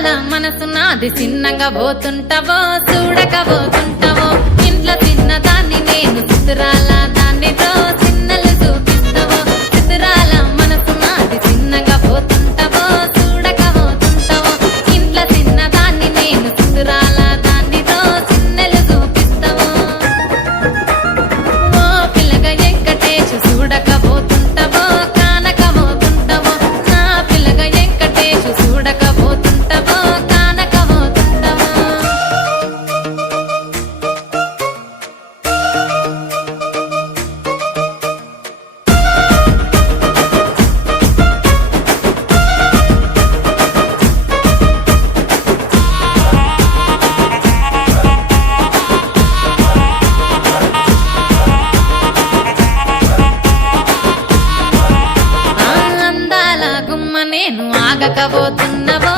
అందాల మనసు నాది చిన్నగా పోతుంటావో చూడకపోతుంటావో ఇంట్లో చిన్నదాన్ని నేను చిత్రాల దాన్నితో చిన్నలు చూపిస్తావో చిత్రాల మనసు నాది చిన్నగా పోతుంటావో చూడకపోతుంటావో ఇంట్లో చిన్నదాన్ని నేను చిత్రాల దాన్నితో చిన్నలు చూపిస్తావో ఓ పిల్లగా వెంకటేశ్ చూడకపోతుంటావో కానకపోతుంటావో నా పిల్లగా వెంకటేశ్ చూడకపోతుంటావో కానకపోతుంటావో అందాల గుమ్మ నేను ఆగకపోతున్నవో